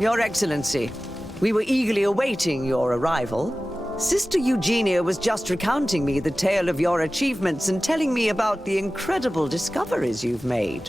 Your Excellency, we were eagerly awaiting your arrival. Sister Eugenia was just recounting me the tale of your achievements and telling me about the incredible discoveries you've made.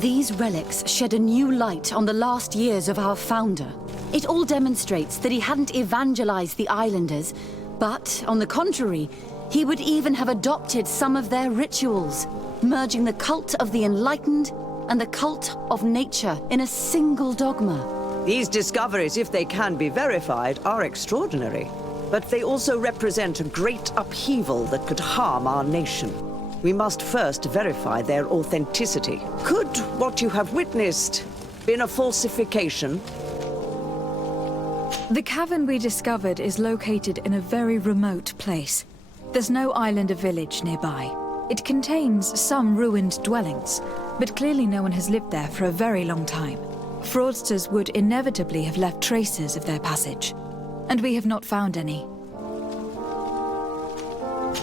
These relics shed a new light on the last years of our founder. It all demonstrates that he hadn't evangelized the islanders, but, on the contrary, he would even have adopted some of their rituals, merging the cult of the enlightened and the cult of nature in a single dogma. These discoveries, if they can be verified, are extraordinary. But they also represent a great upheaval that could harm our nation. We must first verify their authenticity. Could what you have witnessed been a falsification? The cavern we discovered is located in a very remote place. There's no island or village nearby. It contains some ruined dwellings, but clearly no one has lived there for a very long time. Fraudsters would inevitably have left traces of their passage, and we have not found any.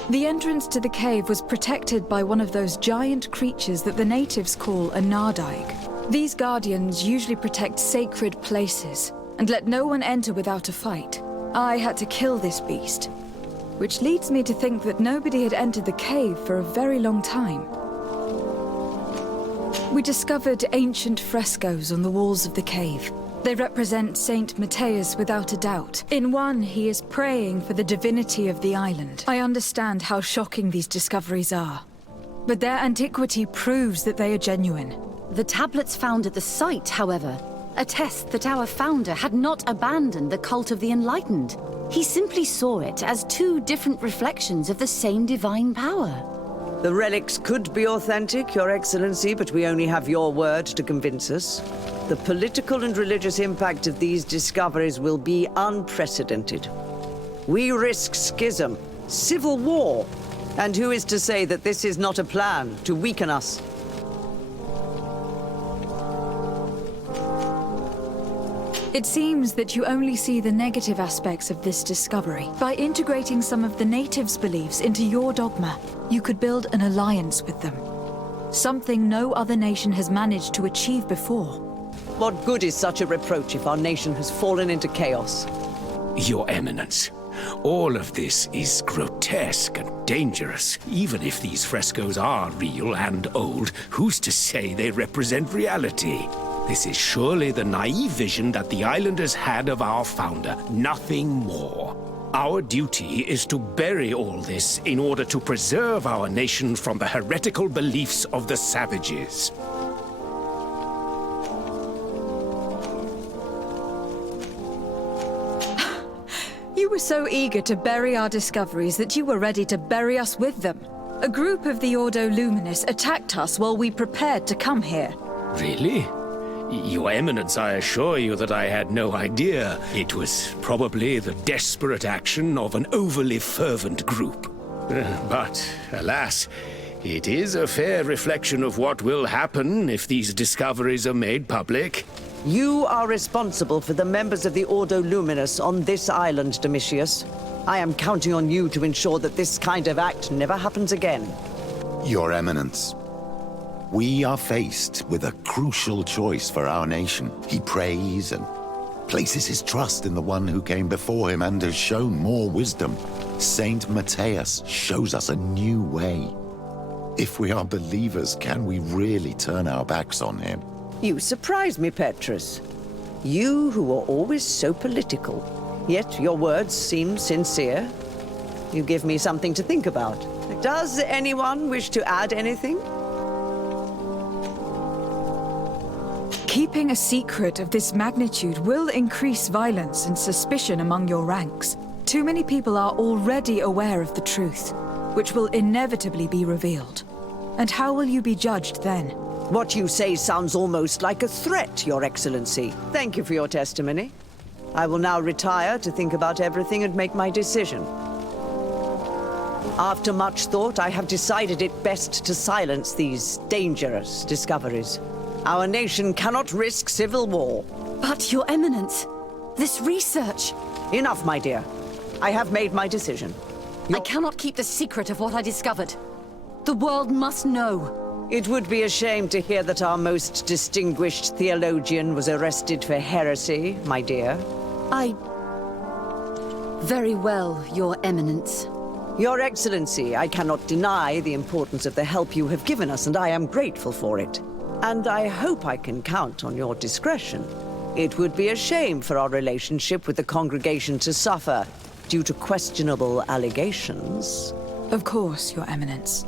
The entrance to the cave was protected by one of those giant creatures that the natives call a nardaig. These guardians usually protect sacred places and let no one enter without a fight. I had to kill this beast, which leads me to think that nobody had entered the cave for a very long time. We discovered ancient frescoes on the walls of the cave. They represent Saint Matthias without a doubt. In one, he is praying for the divinity of the island. I understand how shocking these discoveries are, but their antiquity proves that they are genuine. The tablets found at the site, however, attest that our founder had not abandoned the cult of the enlightened. He simply saw it as two different reflections of the same divine power. The relics could be authentic, Your Excellency, but we only have your word to convince us. The political and religious impact of these discoveries will be unprecedented. We risk schism, civil war, and who is to say that this is not a plan to weaken us? It seems that you only see the negative aspects of this discovery. By integrating some of the natives' beliefs into your dogma, you could build an alliance with them. Something no other nation has managed to achieve before. What good is such a reproach if our nation has fallen into chaos? Your Eminence, all of this is grotesque and dangerous. Even if these frescoes are real and old, who's to say they represent reality? This is surely the naive vision that the islanders had of our founder, nothing more. Our duty is to bury all this in order to preserve our nation from the heretical beliefs of the savages. You were so eager to bury our discoveries that you were ready to bury us with them. A group of the Ordo Luminous attacked us while we prepared to come here. Really? Your Eminence, I assure you that I had no idea. It was probably the desperate action of an overly fervent group. But, alas, it is a fair reflection of what will happen if these discoveries are made public. You are responsible for the members of the Ordo Luminous on this island, Domitius. I am counting on you to ensure that this kind of act never happens again. Your Eminence, we are faced with a crucial choice for our nation. He prays and places his trust in the one who came before him and has shown more wisdom. Saint Matthias shows us a new way. If we are believers, can we really turn our backs on him? You surprise me, Petrus. You who are always so political, yet your words seem sincere. You give me something to think about. Does anyone wish to add anything? Keeping a secret of this magnitude will increase violence and suspicion among your ranks. Too many people are already aware of the truth, which will inevitably be revealed. And how will you be judged then? What you say sounds almost like a threat, Your Excellency. Thank you for your testimony. I will now retire to think about everything and make my decision. After much thought, I have decided it best to silence these dangerous discoveries. Our nation cannot risk civil war. But, Your Eminence, this research... Enough, my dear. I have made my decision. I cannot keep the secret of what I discovered. The world must know. It would be a shame to hear that our most distinguished theologian was arrested for heresy, my dear. Very well, Your Eminence. Your Excellency, I cannot deny the importance of the help you have given us, and I am grateful for it. And I hope I can count on your discretion. It would be a shame for our relationship with the congregation to suffer due to questionable allegations. Of course, Your Eminence.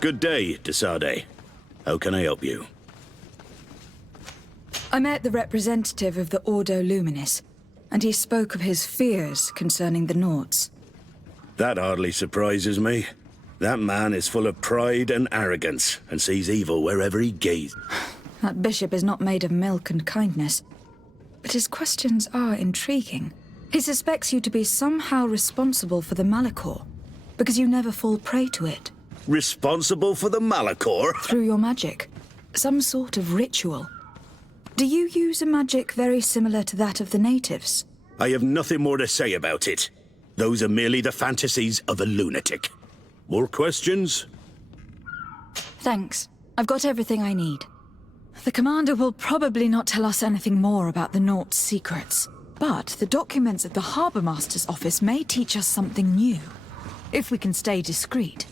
Good day, Desade. How can I help you? I met the representative of the Ordo Luminis, and he spoke of his fears concerning the Nauts. That hardly surprises me. That man is full of pride and arrogance, and sees evil wherever he gazes. That bishop is not made of milk and kindness, but his questions are intriguing. He suspects you to be somehow responsible for the Malachor, because you never fall prey to it. Responsible for the Malachor? Through your magic. Some sort of ritual. Do you use a magic very similar to that of the natives? I have nothing more to say about it. Those are merely the fantasies of a lunatic. More questions? Thanks. I've got everything I need. The commander will probably not tell us anything more about the Naught's secrets, but the documents at the Harbour Master's office may teach us something new, if we can stay discreet.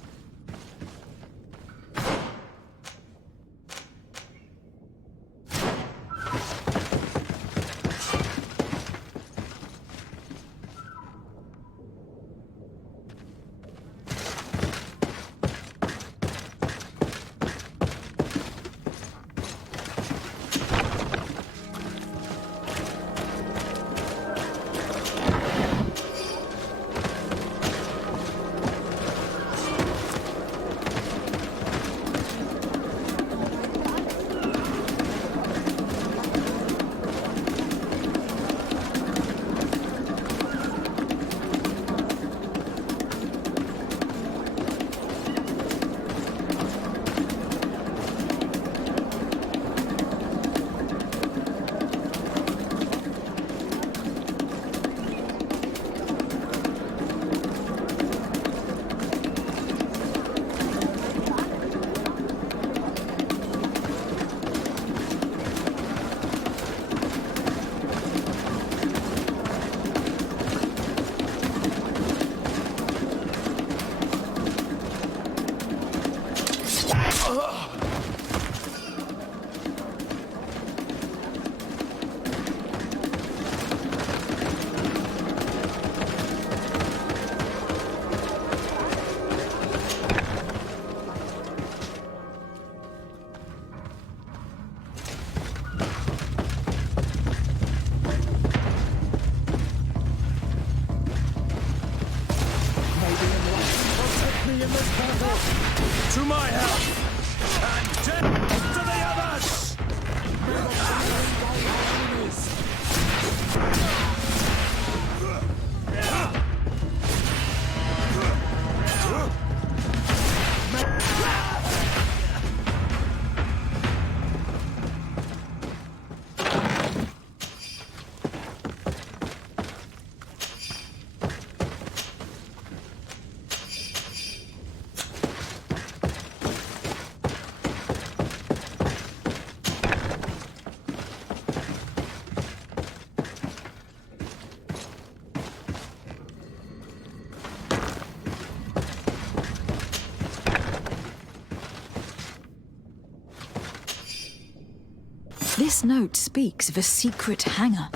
This note speaks of a secret hangar.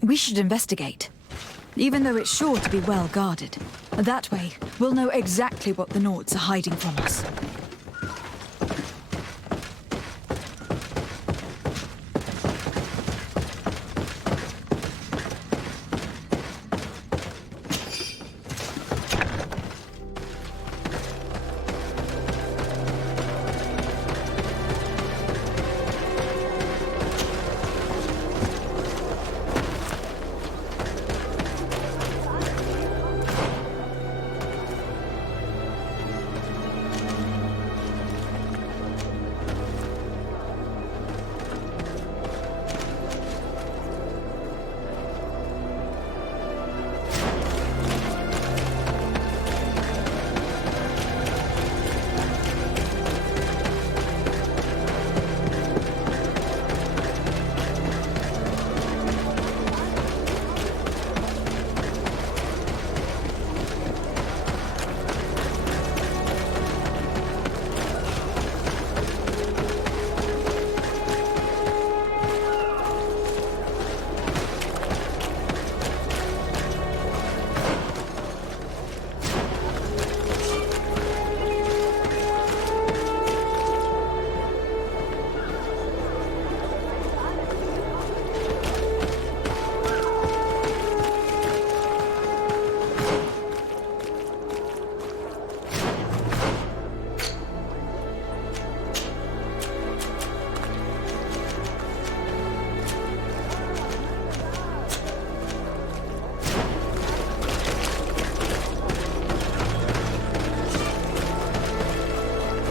We should investigate, even though it's sure to be well guarded. That way, we'll know exactly what the Nauts are hiding from us.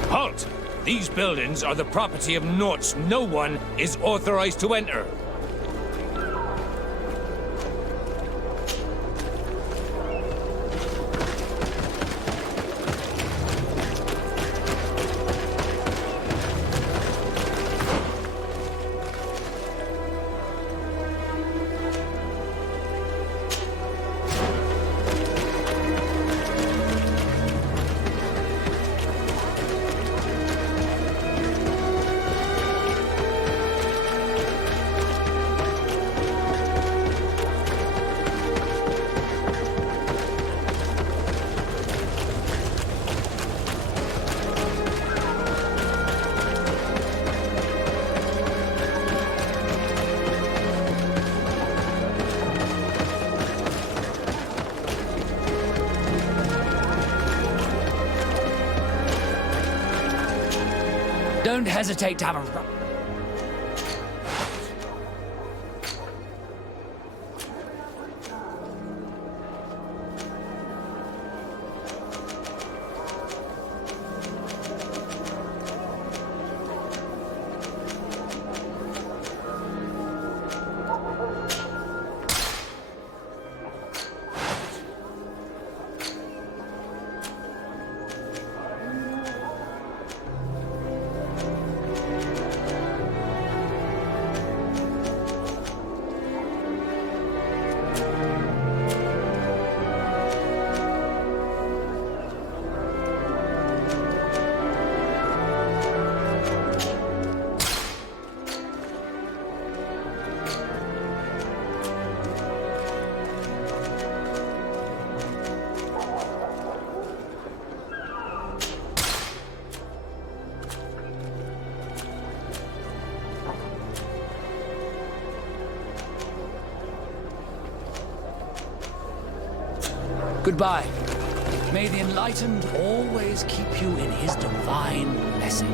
Halt! These buildings are the property of Nauts. No one is authorized to enter. Don't hesitate to have a... Goodbye. May the Enlightened always keep you in his divine blessing.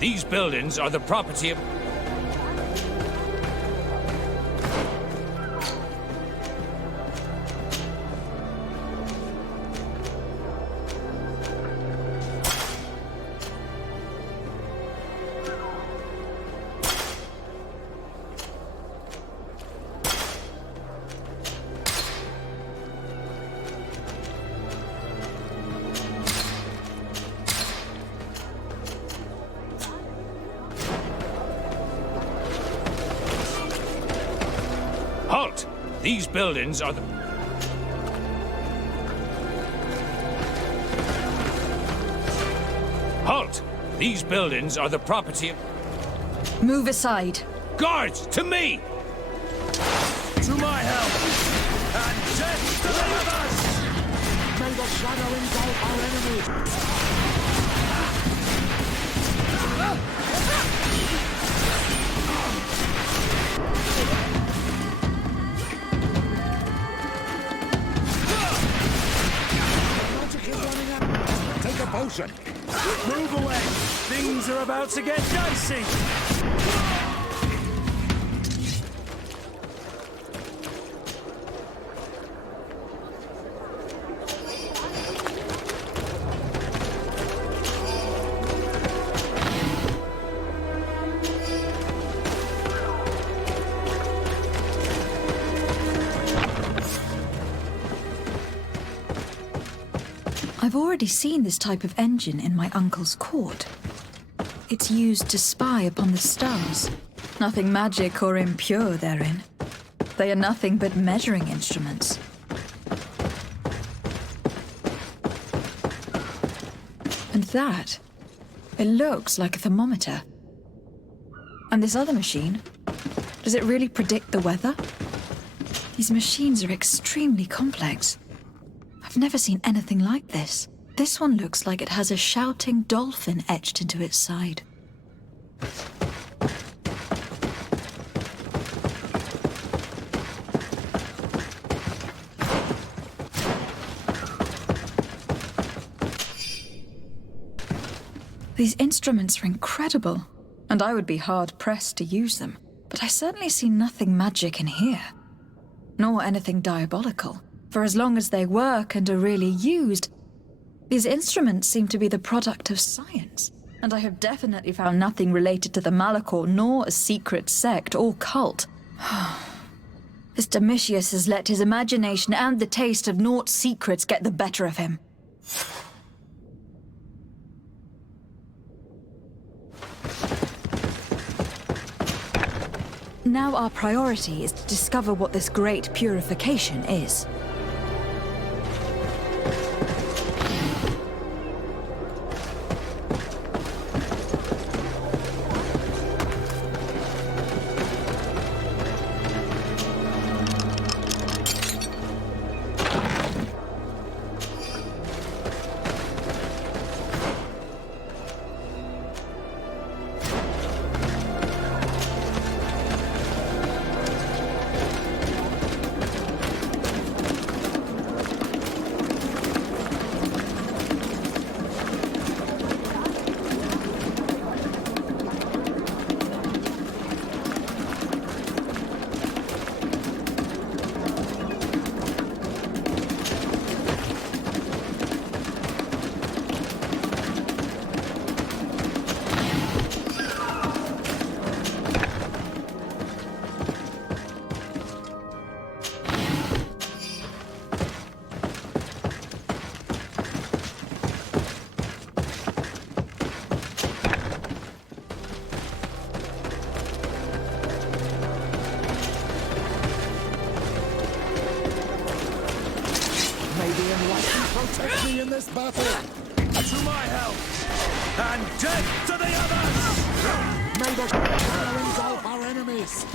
These buildings are the property of... Halt! These buildings are the... Halt! These buildings are the property of... Move aside. Guards, to me! To my help! And death to the others! May the shadow engulf our enemies! Magic is running out. Take a potion. Move away! Things are about to get dicey! I've already seen this type of engine in my uncle's court. It's used to spy upon the stars. Nothing magic or impure therein. They are nothing but measuring instruments. And that, it looks like a thermometer. And this other machine, does it really predict the weather? These machines are extremely complex. I've never seen anything like this. This one looks like it has a shouting dolphin etched into its side. These instruments are incredible, and I would be hard-pressed to use them. But I certainly see nothing magic in here, nor anything diabolical. For as long as they work and are really used, these instruments seem to be the product of science. And I have definitely found nothing related to the Malachor, nor a secret sect or cult. This Domitius has let his imagination and the taste of Naught's secrets get the better of him. Now our priority is to discover what this great purification is. Protect me in this battle! To my help! And death to the others! May the shadow engulf our enemies!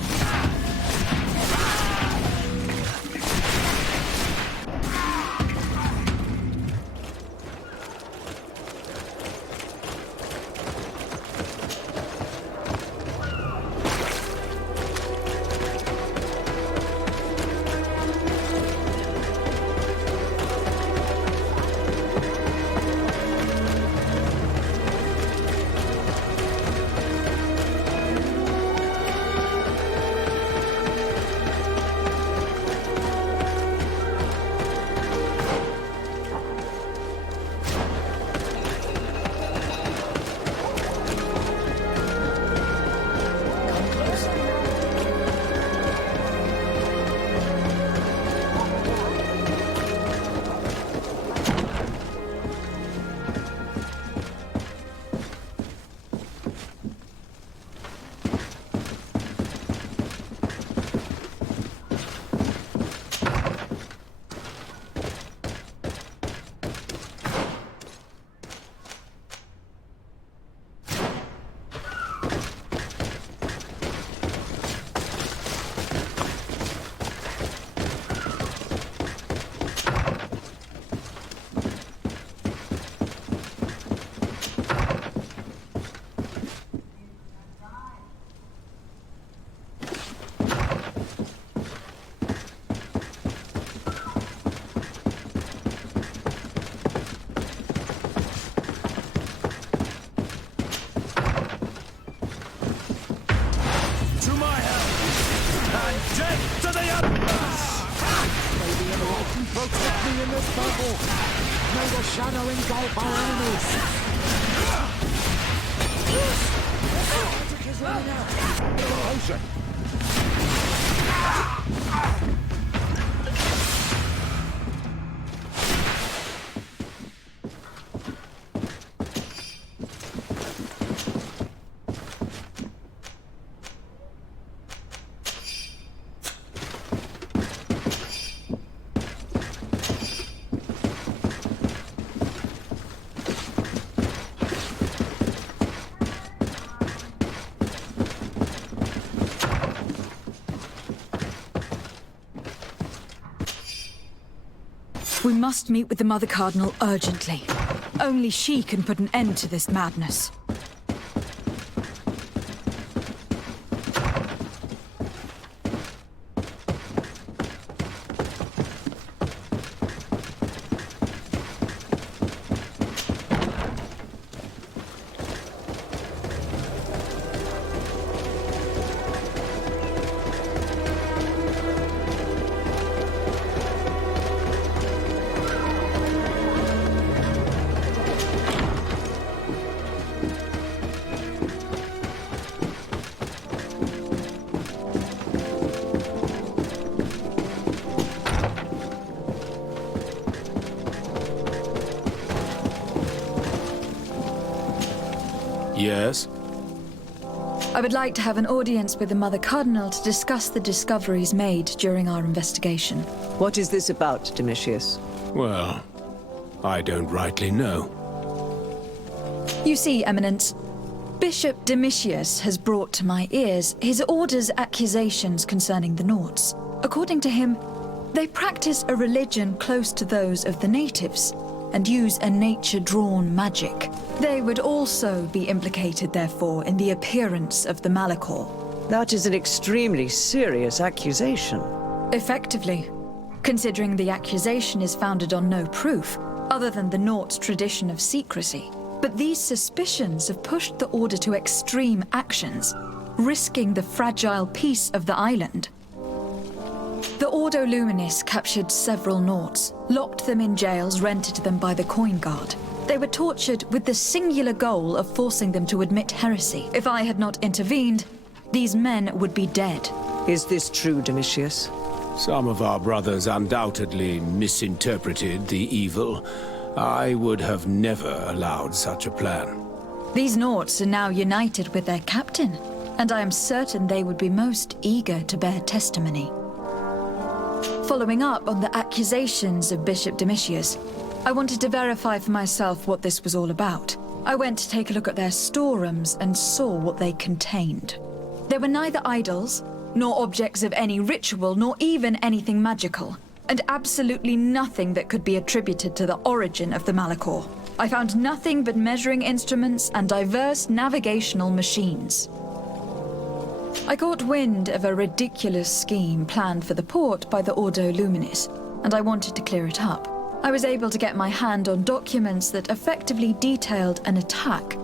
Death to the May the enlightened protect me in this battle. May the shadow engulf our enemies. Magic is running out. Closer. We must meet with the Mother Cardinal urgently. Only she can put an end to this madness. Yes? I would like to have an audience with the Mother Cardinal to discuss the discoveries made during our investigation. What is this about, Domitius? Well, I don't rightly know. You see, Eminence, Bishop Domitius has brought to my ears his order's accusations concerning the Nauts. According to him, they practice a religion close to those of the natives and use a nature-drawn magic. They would also be implicated, therefore, in the appearance of the Malachor. That is an extremely serious accusation. Effectively, considering the accusation is founded on no proof, other than the Nauts' tradition of secrecy. But these suspicions have pushed the Order to extreme actions, risking the fragile peace of the island. The Ordo Luminis captured several Nauts, locked them in jails rented to them by the Coin Guard. They were tortured with the singular goal of forcing them to admit heresy. If I had not intervened, these men would be dead. Is this true, Domitius? Some of our brothers undoubtedly misinterpreted the evil. I would have never allowed such a plan. These Nauts are now united with their captain, and I am certain they would be most eager to bear testimony. Following up on the accusations of Bishop Domitius, I wanted to verify for myself what this was all about. I went to take a look at their storerooms and saw what they contained. There were neither idols, nor objects of any ritual, nor even anything magical, and absolutely nothing that could be attributed to the origin of the Malachor. I found nothing but measuring instruments and diverse navigational machines. I caught wind of a ridiculous scheme planned for the port by the Ordo Luminis, and I wanted to clear it up. I was able to get my hand on documents that effectively detailed an attack,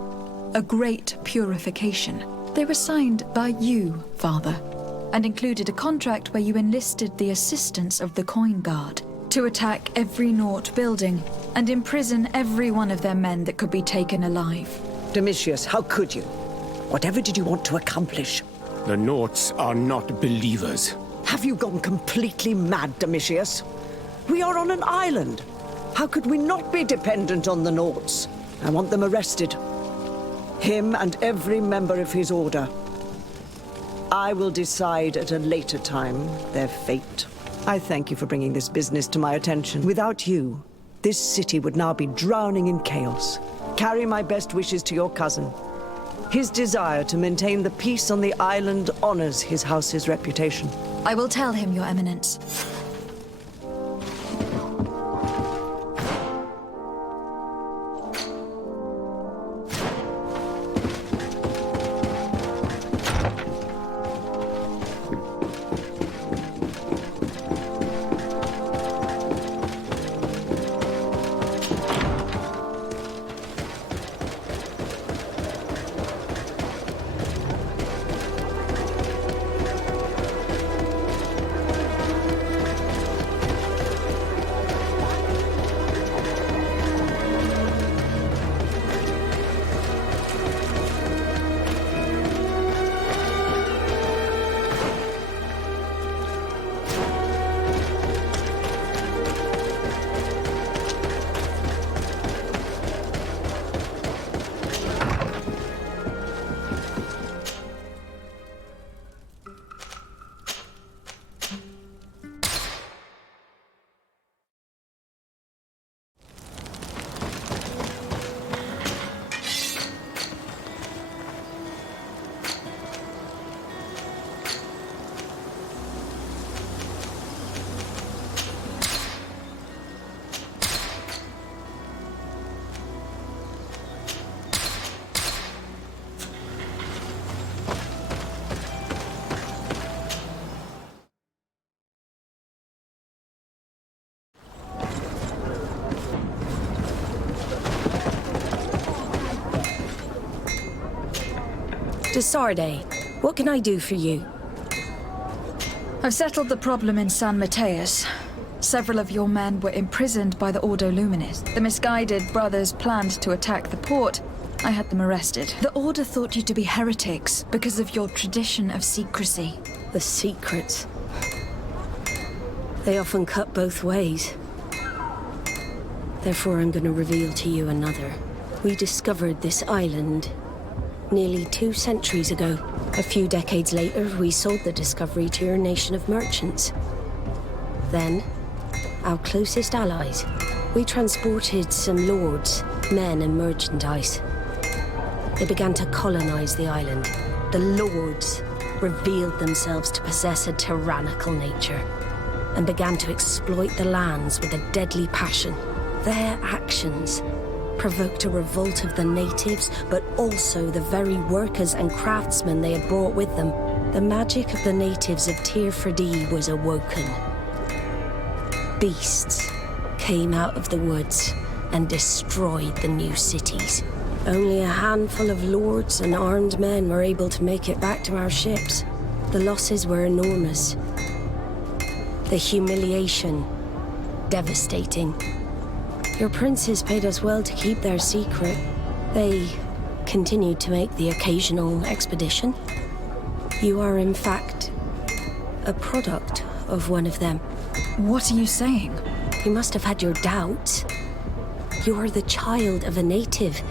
a great purification. They were signed by you, Father, and included a contract where you enlisted the assistance of the Coin Guard to attack every Naut building and imprison every one of their men that could be taken alive. Domitius, how could you? Whatever did you want to accomplish? The Nauts are not believers. Have you gone completely mad, Domitius? We are on an island. How could we not be dependent on the Nauts? I want them arrested. Him and every member of his order. I will decide at a later time their fate. I thank you for bringing this business to my attention. Without you, this city would now be drowning in chaos. Carry my best wishes to your cousin. His desire to maintain the peace on the island honors his house's reputation. I will tell him, Your Eminence. Desarde, what can I do for you? I've settled the problem in San Mateus. Several of your men were imprisoned by the Ordo Luminis. The misguided brothers planned to attack the port. I had them arrested. The Order thought you to be heretics because of your tradition of secrecy. The secrets. They often cut both ways. Therefore, I'm going to reveal to you another. We discovered this island nearly 2 centuries ago. A few decades later, we sold the discovery to your nation of merchants. Then, our closest allies. We transported some lords, men and merchandise. They began to colonize the island. The lords revealed themselves to possess a tyrannical nature and began to exploit the lands with a deadly passion. Their actions provoked a revolt of the natives, but also the very workers and craftsmen they had brought with them. The magic of the natives of Tir Freddy was awoken. Beasts came out of the woods and destroyed the new cities. Only a handful of lords and armed men were able to make it back to our ships. The losses were enormous. The humiliation, devastating. Your princes paid us well to keep their secret. They continued to make the occasional expedition. You are, in fact, a product of one of them. What are you saying? You must have had your doubts. You are the child of a native.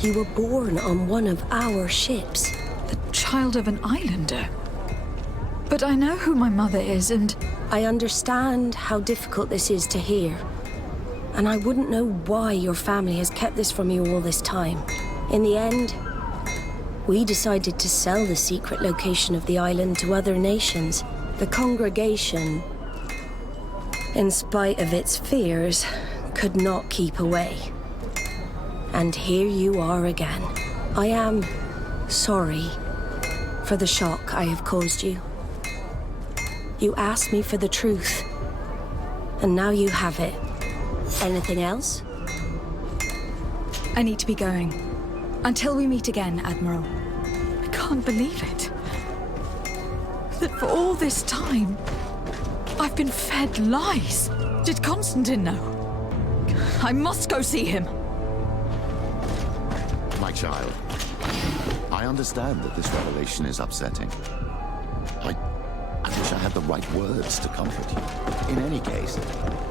You were born on one of our ships. The child of an islander? But I know who my mother is, and... I understand how difficult this is to hear. And I wouldn't know why your family has kept this from you all this time. In the end, we decided to sell the secret location of the island to other nations. The congregation, in spite of its fears, could not keep away. And here you are again. I am sorry for the shock I have caused you. You asked me for the truth, and now you have it. Anything else? I need to be going. Until we meet again, Admiral. I can't believe it. That for all this time, I've been fed lies. Did Constantine know? I must go see him. My child, I understand that this revelation is upsetting. I wish I had the right words to comfort you. In any case,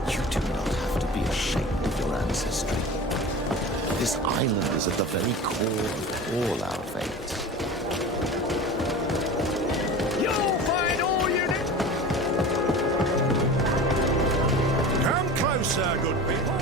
you do not have to be ashamed of your ancestry. This island is at the very core of all our faiths. You'll find all you need. Come closer, good people.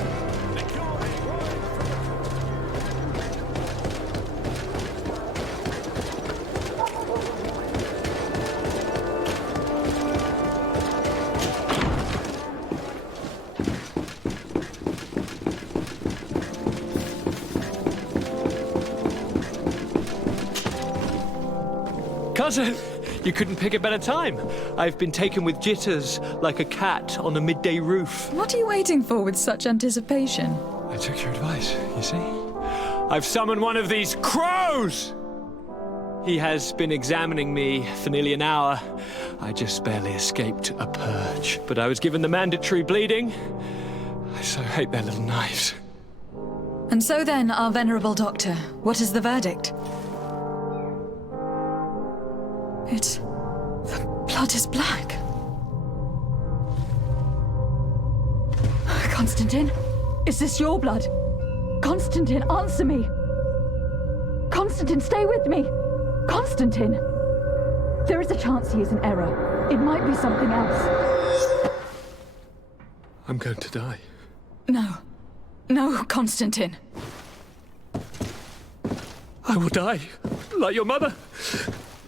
Cousin, you couldn't pick a better time. I've been taken with jitters like a cat on a midday roof. What are you waiting for with such anticipation? I took your advice, you see. I've summoned one of these crows! He has been examining me for nearly an hour. I just barely escaped a purge. But I was given the mandatory bleeding. I so hate their little knives. And so then, our venerable doctor, what is the verdict? The blood is black. Constantine, is this your blood? Constantine, answer me! Constantine, stay with me! Constantine! There is a chance he is in error. It might be something else. I'm going to die. No. No, Constantine. I will die, like your mother.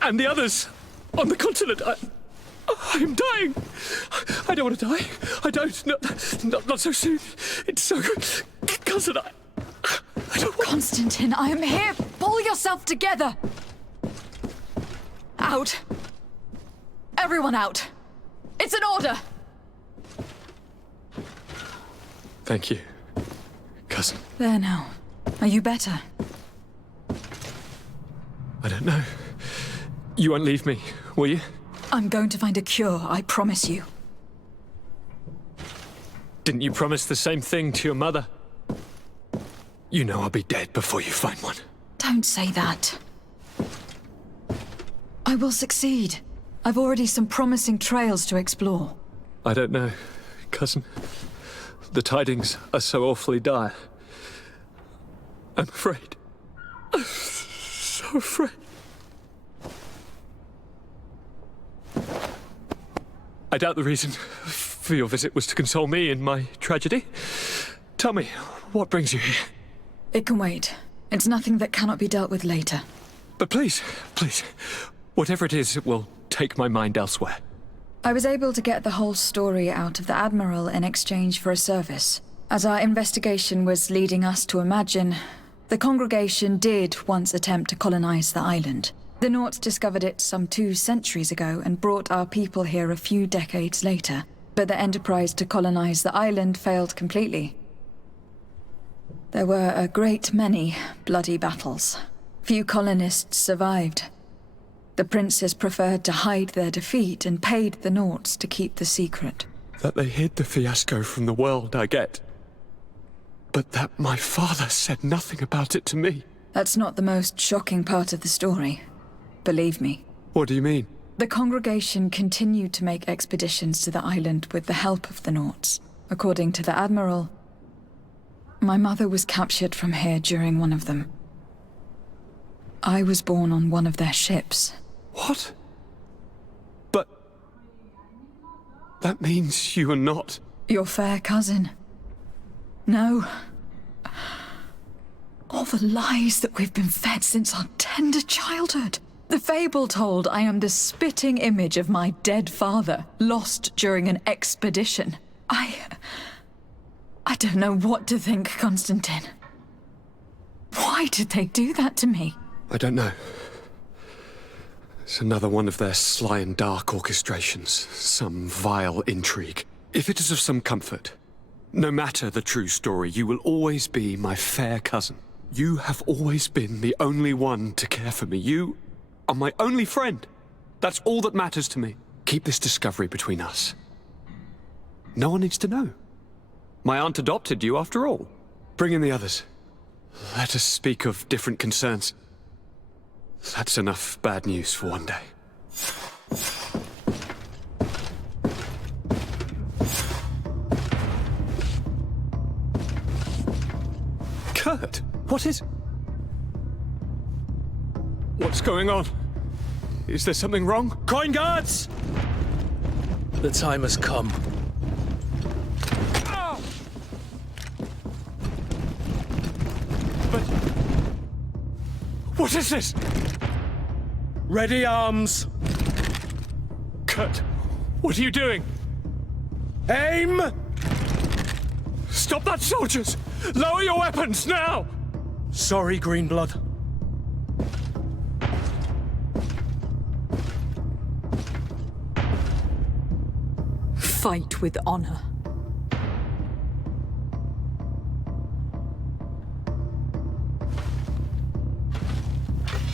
And the others on the continent. I am dying. I don't want to die. I don't. Not so soon. It's so good. Cousin, I don't want... Constantine, I am here. Pull yourself together. Out. Everyone out. It's an order. Thank you, cousin. There now. Are you better? I don't know. You won't leave me, will you? I'm going to find a cure, I promise you. Didn't you promise the same thing to your mother? You know I'll be dead before you find one. Don't say that. I will succeed. I've already some promising trails to explore. I don't know, cousin. The tidings are so awfully dire. I'm afraid. I'm so afraid. I doubt the reason for your visit was to console me in my tragedy. Tell me, what brings you here? It can wait. It's nothing that cannot be dealt with later. But please, please, whatever it is, it will take my mind elsewhere. I was able to get the whole story out of the Admiral in exchange for a service. As our investigation was leading us to imagine, the congregation did once attempt to colonize the island. The Nauts discovered it some 2 centuries ago and brought our people here a few decades later. But the enterprise to colonize the island failed completely. There were a great many bloody battles. Few colonists survived. The princes preferred to hide their defeat and paid the Nauts to keep the secret. That they hid the fiasco from the world, I get. But that my father said nothing about it to me. That's not the most shocking part of the story. Believe me. What do you mean? The congregation continued to make expeditions to the island with the help of the Nauts. According to the Admiral, my mother was captured from here during one of them. I was born on one of their ships. What? But... that means you are not... your fair cousin. No. All the lies that we've been fed since our tender childhood. The fable told I am the spitting image of my dead father, lost during an expedition. I don't know what to think, Constantine. Why did they do that to me? I don't know. It's another one of their sly and dark orchestrations. Some vile intrigue. If it is of some comfort, no matter the true story, you will always be my fair cousin. You have always been the only one to care for me. You are my only friend. That's all that matters to me. Keep this discovery between us. No one needs to know. My aunt adopted you after all. Bring in the others. Let us speak of different concerns. That's enough bad news for one day. Kurt, what is... what's going on? Is there something wrong? Coin guards! The time has come. But... what is this? Ready arms! Kurt, what are you doing? Aim! Stop that, soldiers! Lower your weapons, now! Sorry, Greenblood. Fight with honor.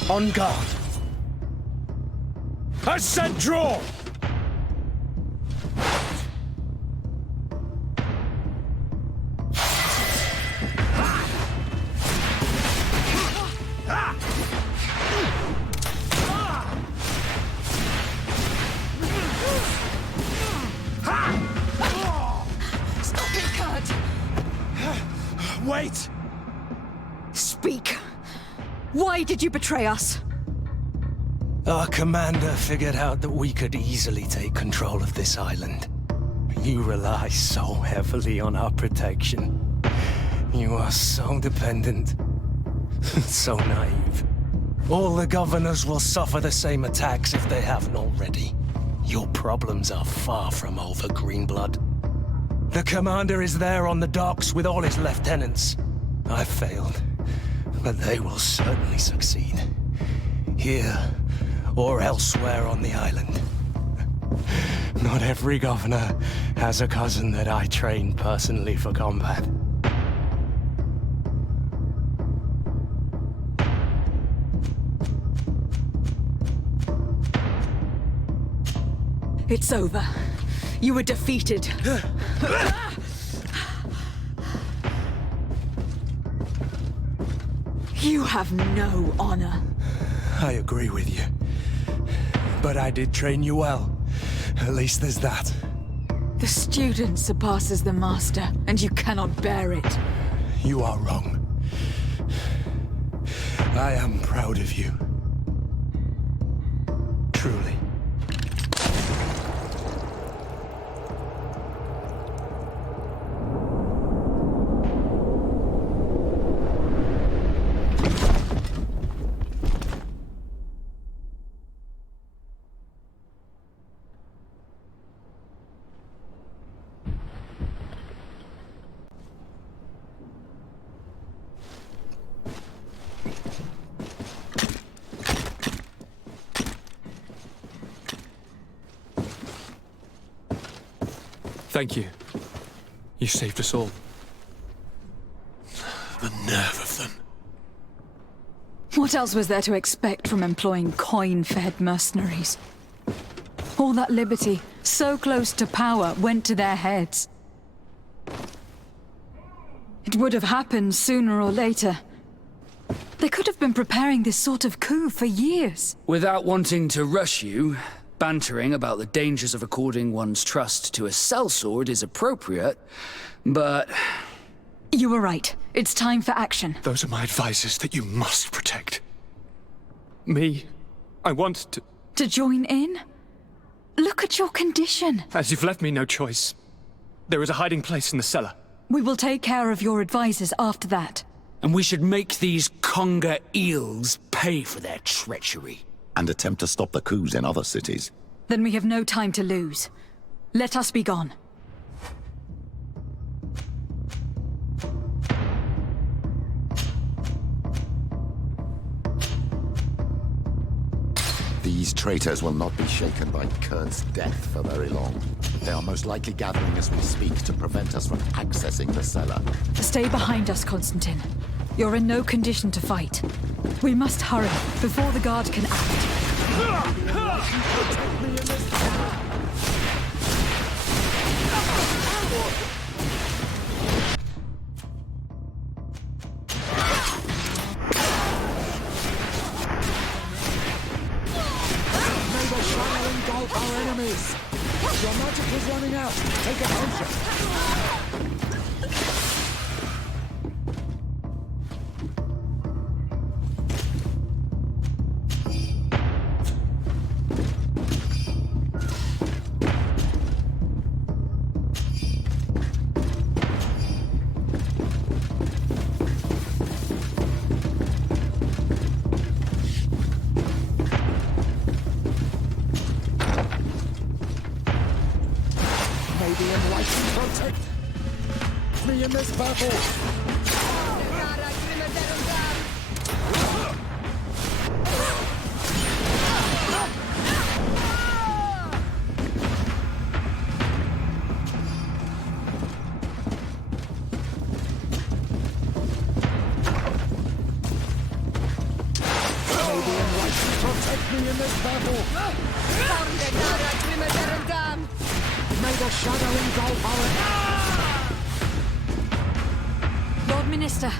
On guard. Ascent draw! Stop it, Kurt! Wait! Speak. Why did you betray us? Our commander figured out that we could easily take control of this island. You rely so heavily on our protection. You are so dependent. So naive. All the governors will suffer the same attacks if they haven't already. Your problems are far from over, Greenblood. The commander is there on the docks with all his lieutenants. I failed, but they will certainly succeed. Here, or elsewhere on the island. Not every governor has a cousin that I trained personally for combat. It's over. You were defeated. You have no honor. I agree with you. But I did train you well. At least there's that. The student surpasses the master, and you cannot bear it. You are wrong. I am proud of you. Truly. Thank you. You saved us all. The nerve of them. What else was there to expect from employing coin-fed mercenaries? All that liberty, so close to power, went to their heads. It would have happened sooner or later. They could have been preparing this sort of coup for years. Without wanting to rush you, bantering about the dangers of according one's trust to a sellsword is appropriate, but... You were right. It's time for action. Those are my advisors that you must protect. Me? I want to... To join in? Look at your condition. As you've left me no choice. There is a hiding place in the cellar. We will take care of your advisors after that. And we should make these conger eels pay for their treachery. And attempt to stop the coups in other cities. Then we have no time to lose. Let us be gone. These traitors will not be shaken by Kurt's death for very long. They are most likely gathering as we speak to prevent us from accessing the cellar. Stay behind us, Constantine. You're in no condition to fight. We must hurry before the guard can act. May the shadow engulf our enemies! Your magic is running out! Take a potion! May the enlightened protect me in this battle! May the enlightened protect me in this battle! May the shadow engulf our... Lord Minister.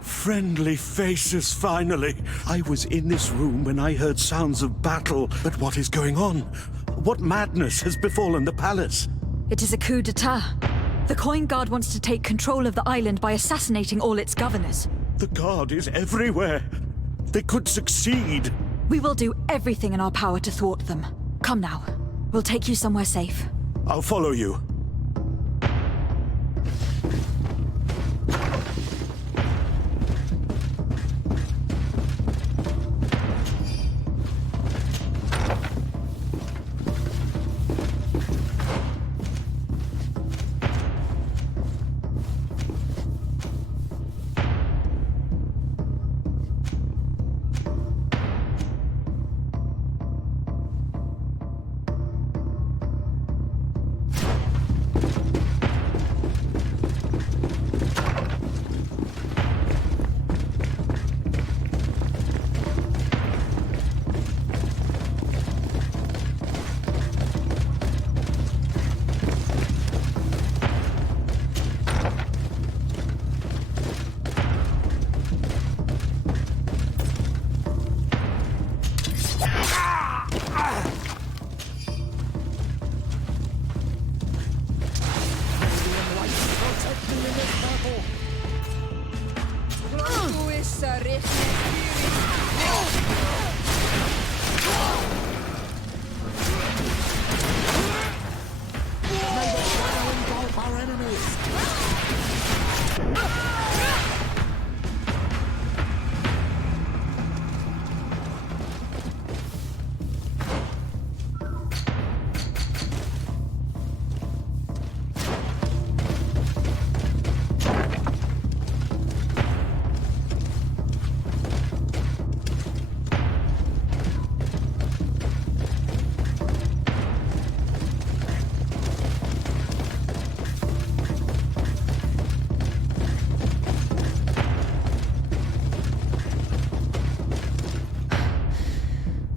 Friendly faces, finally. I was in this room when I heard sounds of battle. But what is going on? What madness has befallen the palace? It is a coup d'etat. The Coin Guard wants to take control of the island by assassinating all its governors. The guard is everywhere. They could succeed. We will do everything in our power to thwart them. Come now. We'll take you somewhere safe. I'll follow you.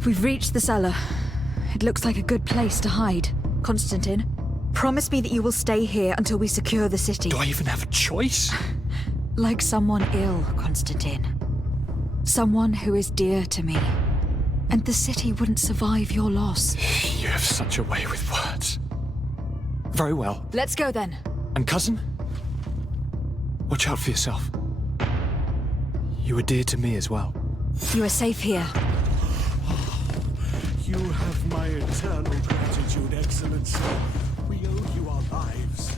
We've reached the cellar. It looks like a good place to hide. Constantine, promise me that you will stay here until we secure the city. Do I even have a choice? Like someone ill, Constantine. Someone who is dear to me. And the city wouldn't survive your loss. You have such a way with words. Very well. Let's go then. And cousin? Watch out for yourself. You were dear to me as well. You are safe here. You have my eternal gratitude, Excellency. We owe you our lives.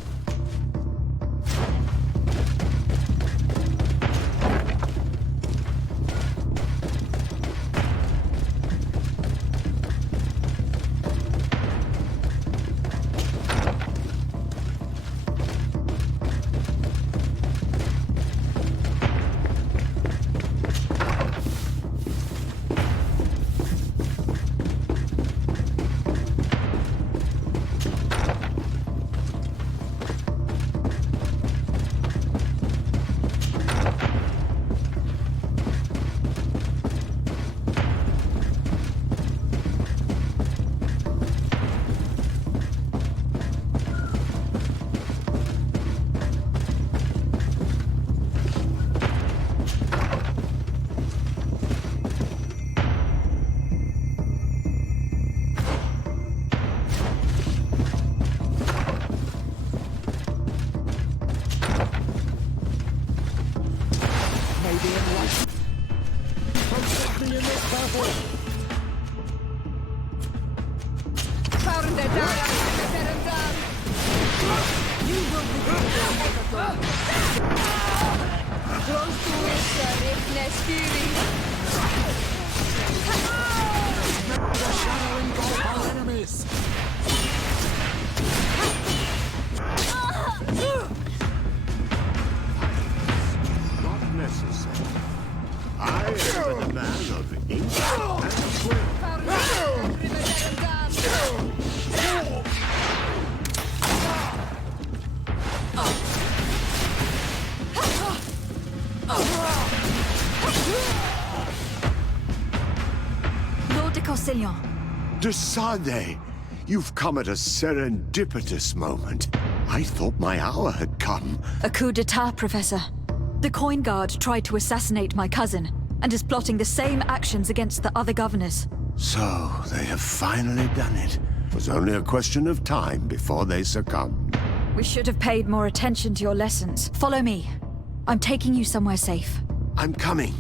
Desade, you've come at a serendipitous moment. I thought my hour had come. A coup d'etat, Professor. The Coin Guard tried to assassinate my cousin, and is plotting the same actions against the other governors. So, they have finally done it. It was only a question of time before they succumbed. We should have paid more attention to your lessons. Follow me. I'm taking you somewhere safe. I'm coming.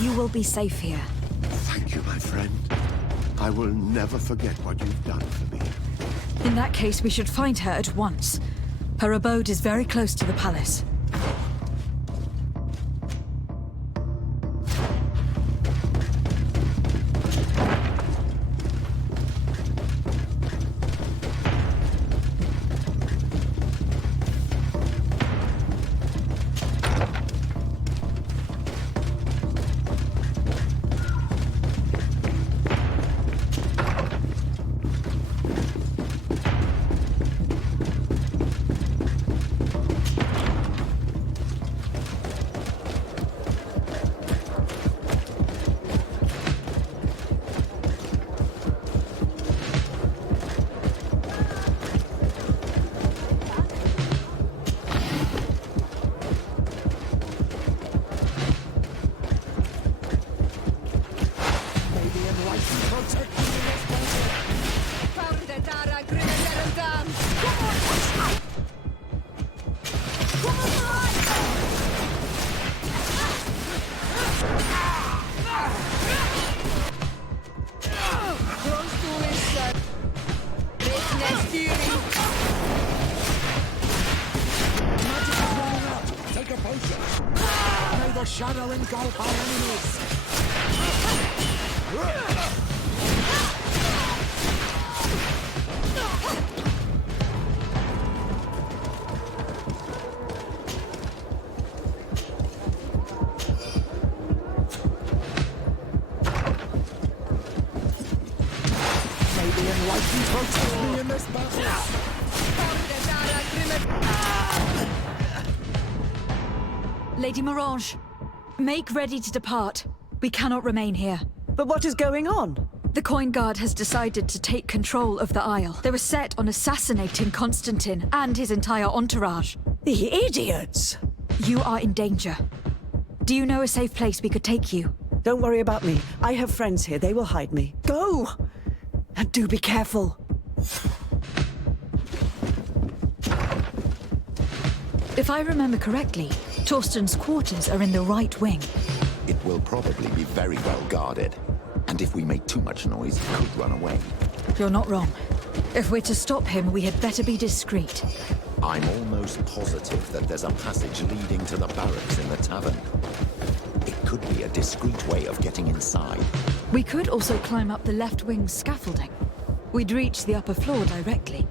You will be safe here. Thank you, my friend. I will never forget what you've done for me. In that case, we should find her at once. Her abode is very close to the palace. shadow engulf our enemies! May the enlightened protect me in this battle! Lady Morange, make ready to depart. We cannot remain here. But what is going on? The Coin Guard has decided to take control of the Isle. They were set on assassinating Constantine and his entire entourage. The idiots! You are in danger. Do you know a safe place we could take you? Don't worry about me. I have friends here. They will hide me. Go! And do be careful. If I remember correctly, Torsten's quarters are in the right wing. It will probably be very well guarded. And if we make too much noise, he could run away. You're not wrong. If we're to stop him, we had better be discreet. I'm almost positive that there's a passage leading to the barracks in the tavern. It could be a discreet way of getting inside. We could also climb up the left wing scaffolding. We'd reach the upper floor directly.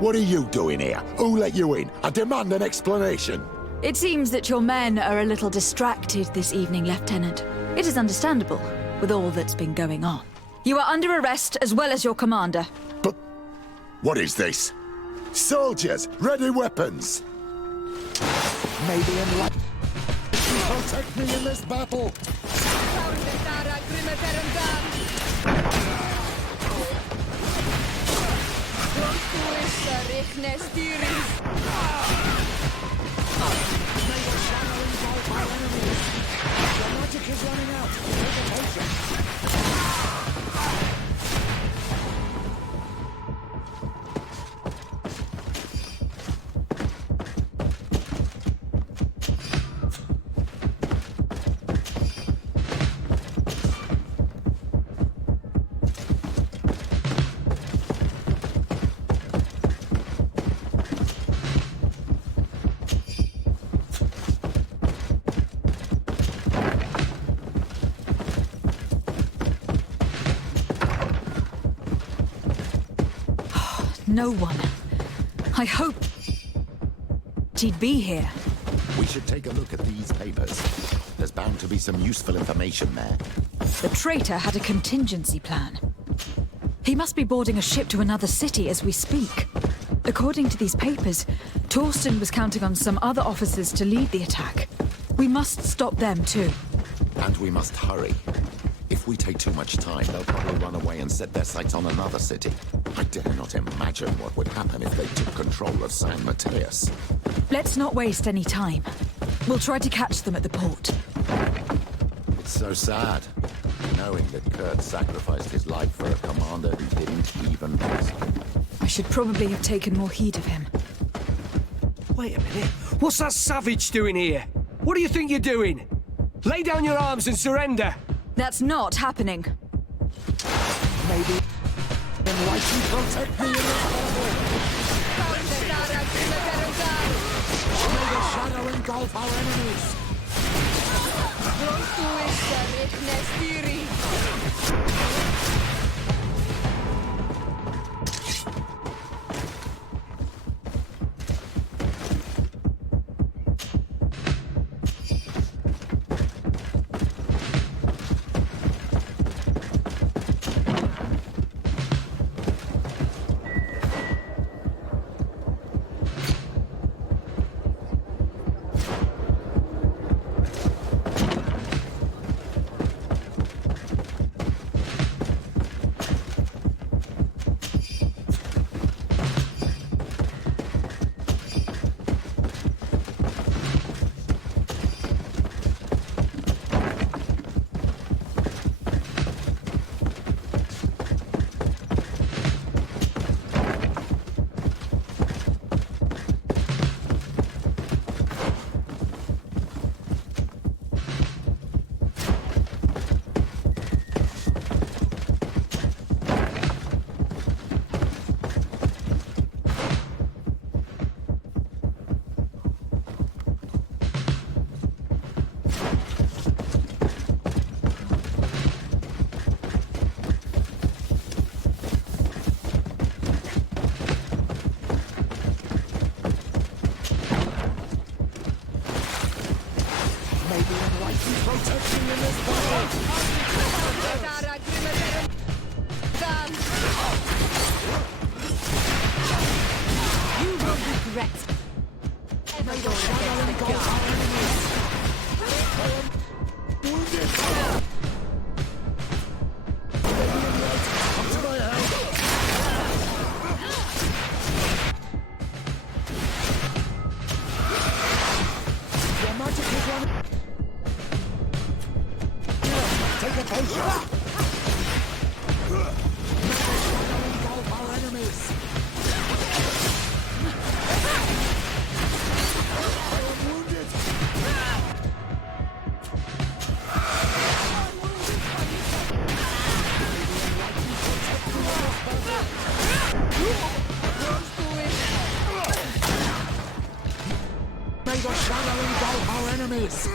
What are you doing here? Who let you in? I demand an explanation. It seems that your men are a little distracted this evening, Lieutenant. It is understandable, with all that's been going on. You are under arrest as well as your commander. But what is this? Soldiers, ready weapons! Maybe enlighten protect me in this battle! Your magic is running out. Take a potion. No one. I hope he'd be here. We should take a look at these papers. There's bound to be some useful information there. The traitor had a contingency plan. He must be boarding a ship to another city as we speak. According to these papers, Torsten was counting on some other officers to lead the attack. We must stop them too. And we must hurry. If we take too much time, they'll probably run away and set their sights on another city. I dare not imagine what would happen if they took control of San Mateus. Let's not waste any time. We'll try to catch them at the port. It's so sad, knowing that Kurt sacrificed his life for a commander who didn't even trust him. I should probably have taken more heed of him. Wait a minute. What's that savage doing here? What do you think you're doing? Lay down your arms and surrender. That's not happening. Maybe enlighten protect me in this battle! May the shadow engulf our enemies! May the shadow engulf our enemies!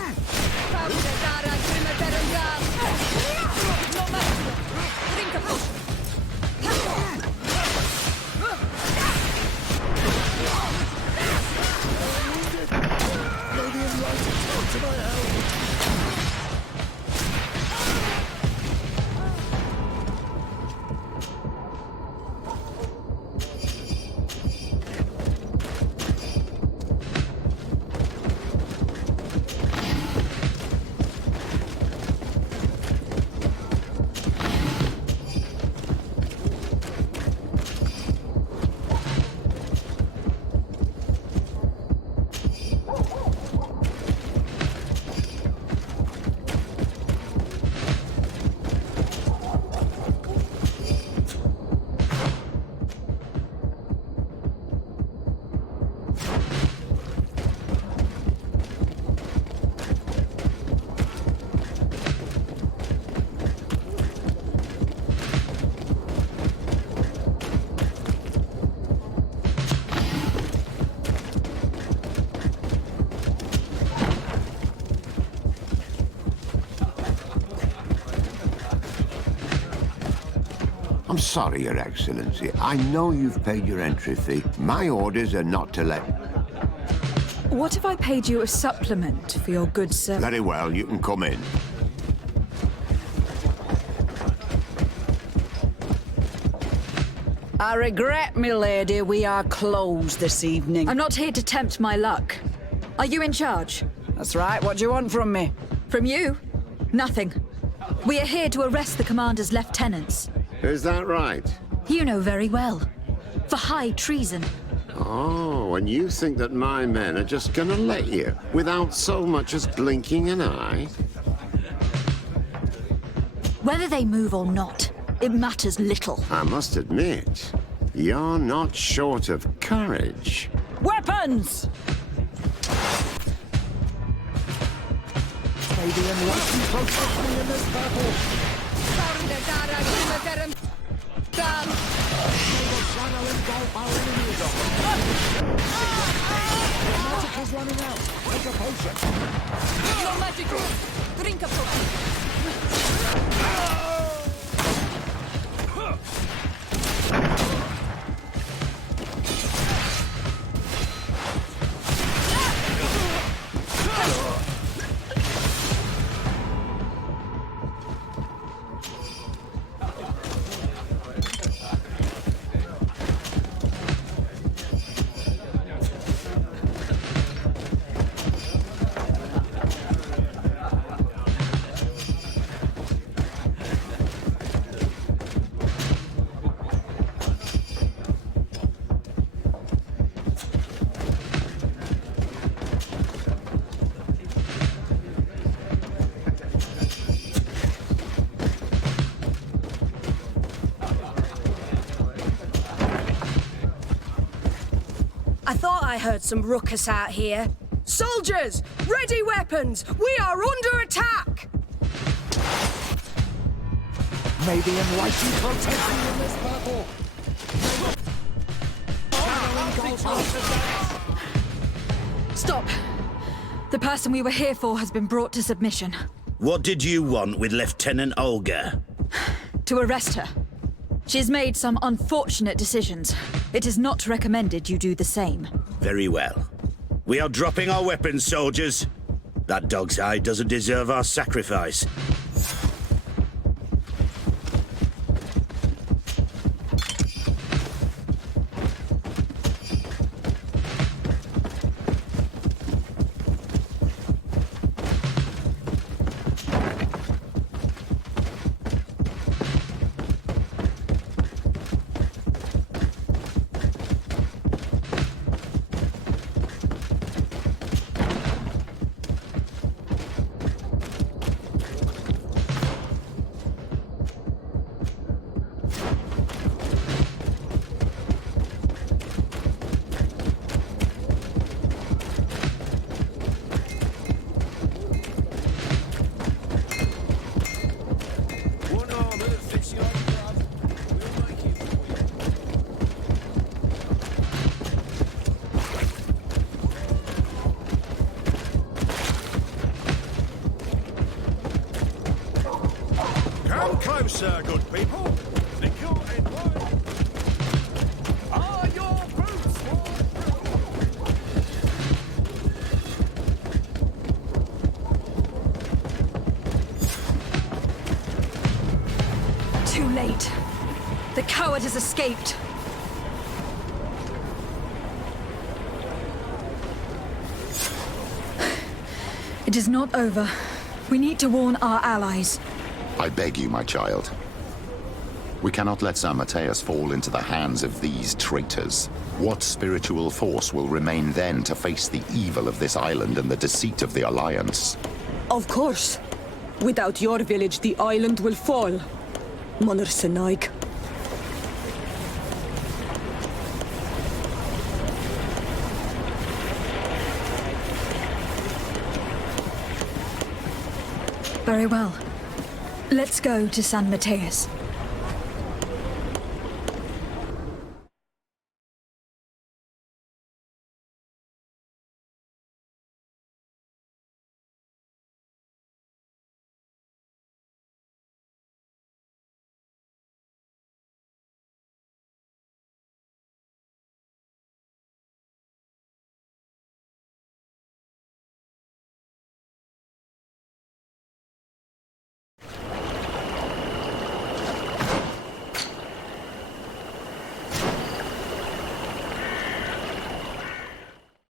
May the enlightened come to my help! I'm sorry, Your Excellency. I know you've paid your entry fee. My orders are not to let... What if I paid you a supplement for your good service? Very well, you can come in. I regret, milady, we are closed this evening. I'm not here to tempt my luck. Are you in charge? That's right. What do you want from me? From you? Nothing. We are here to arrest the commander's lieutenants. Is that right? You know very well. For high treason. Oh, and you think that my men are just gonna let you, without so much as blinking an eye? Whether they move or not, it matters little. I must admit, you're not short of courage. Weapons! May the enlightened protect me in this battle. May the shadow engulf our enemies. Your magic is running out. Take a potion. Your magic! Drink a potion. I thought I heard some ruckus out here. Soldiers, ready weapons! We are under attack! May the enlightened protect me in this battle. Stop. The person we were here for has been brought to submission. What did you want with Lieutenant Olga? To arrest her. She's made some unfortunate decisions. It is not recommended you do the same. Very well. We are dropping our weapons, soldiers. That dog's hide doesn't deserve our sacrifice. Closer, good people. Think you're in line. Are your boots Too late. The coward has escaped. It is not over. We need to warn our allies. I beg you, my child. We cannot let San Mateus fall into the hands of these traitors. What spiritual force will remain then to face the evil of this island and the deceit of the Alliance? Of course. Without your village, the island will fall. Monor Senaik. Very well. Let's go to San Mateus.